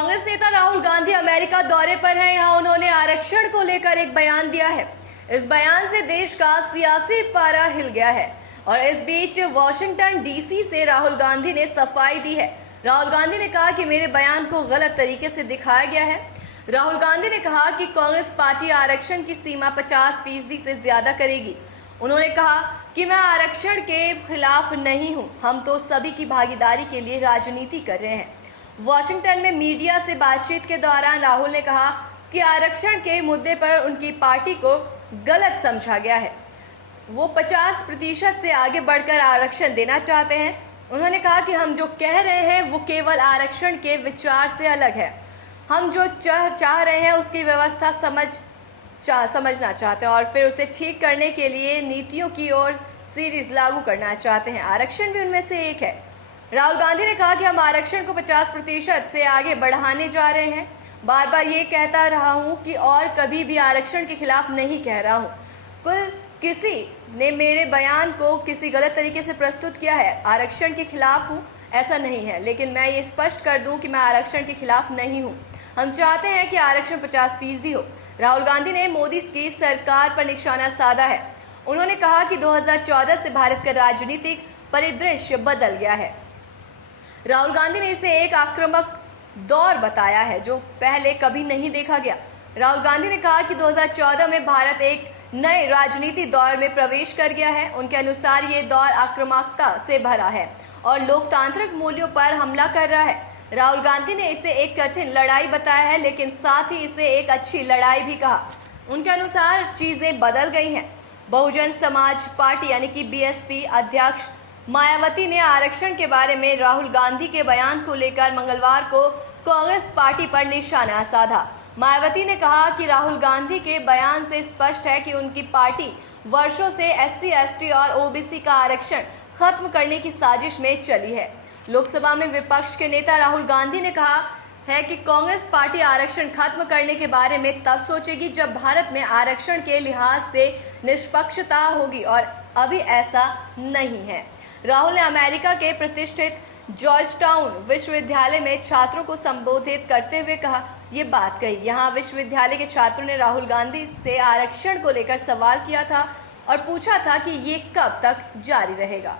कांग्रेस नेता राहुल गांधी अमेरिका दौरे पर हैं। यहां उन्होंने आरक्षण को लेकर एक बयान दिया है। इस बयान से देश का सियासी पारा हिल गया है और इस बीच वॉशिंगटन डीसी से राहुल गांधी ने सफाई दी है। राहुल गांधी ने कहा कि मेरे बयान को गलत तरीके से दिखाया गया है। राहुल गांधी ने कहा कि कांग्रेस पार्टी आरक्षण की सीमा 50% से ज्यादा करेगी। उन्होंने कहा कि मैं आरक्षण के खिलाफ नहीं हूं, हम तो सभी की भागीदारी के लिए राजनीति कर रहे हैं। वॉशिंगटन में मीडिया से बातचीत के दौरान राहुल ने कहा कि आरक्षण के मुद्दे पर उनकी पार्टी को गलत समझा गया है। वो 50% से आगे बढ़कर आरक्षण देना चाहते हैं। उन्होंने कहा कि हम जो कह रहे हैं वो केवल आरक्षण के विचार से अलग है। हम जो चाह रहे हैं उसकी व्यवस्था समझना चाहते हैं और फिर उसे ठीक करने के लिए नीतियों की ओर सीरीज लागू करना चाहते हैं। आरक्षण भी उनमें से एक है। राहुल गांधी ने कहा कि हम आरक्षण को 50% से आगे बढ़ाने जा रहे हैं। बार बार ये कहता रहा हूँ कि और कभी भी आरक्षण के खिलाफ नहीं कह रहा हूँ। किसी ने मेरे बयान को किसी गलत तरीके से प्रस्तुत किया है। आरक्षण के खिलाफ हूँ ऐसा नहीं है, लेकिन मैं ये स्पष्ट कर दूं कि मैं आरक्षण के खिलाफ नहीं हूँ। हम चाहते हैं कि आरक्षण 50% हो। राहुल गांधी ने मोदी की सरकार पर निशाना साधा है। उन्होंने कहा कि 2014 से भारत का राजनीतिक परिदृश्य बदल गया है। राहुल गांधी ने इसे एक आक्रामक दौर बताया है जो पहले कभी नहीं देखा गया। राहुल गांधी ने कहा कि 2014 में भारत एक नए राजनीति दौर में प्रवेश कर गया है। उनके अनुसार ये दौर आक्रामकता से भरा है और लोकतांत्रिक मूल्यों पर हमला कर रहा है। राहुल गांधी ने इसे एक कठिन लड़ाई बताया है, लेकिन साथ ही इसे एक अच्छी लड़ाई भी कहा। उनके अनुसार चीजें बदल गई हैं। बहुजन समाज पार्टी यानी कि बीएसपी अध्यक्ष मायावती ने आरक्षण के बारे में राहुल गांधी के बयान को लेकर मंगलवार को कांग्रेस पार्टी पर निशाना साधा। मायावती ने कहा कि राहुल गांधी के बयान से स्पष्ट है कि उनकी पार्टी वर्षों से एससी, एसटी और ओबीसी का आरक्षण खत्म करने की साजिश में चली है। लोकसभा में विपक्ष के नेता राहुल गांधी ने कहा है कि कांग्रेस पार्टी आरक्षण खत्म करने के बारे में तब सोचेगी जब भारत में आरक्षण के लिहाज से निष्पक्षता होगी और अभी ऐसा नहीं है। राहुल ने अमेरिका के प्रतिष्ठित जॉर्जटाउन विश्वविद्यालय में छात्रों को संबोधित करते हुए ये बात कही। यहाँ विश्वविद्यालय के छात्रों ने राहुल गांधी से आरक्षण को लेकर सवाल किया था और पूछा था कि ये कब तक जारी रहेगा।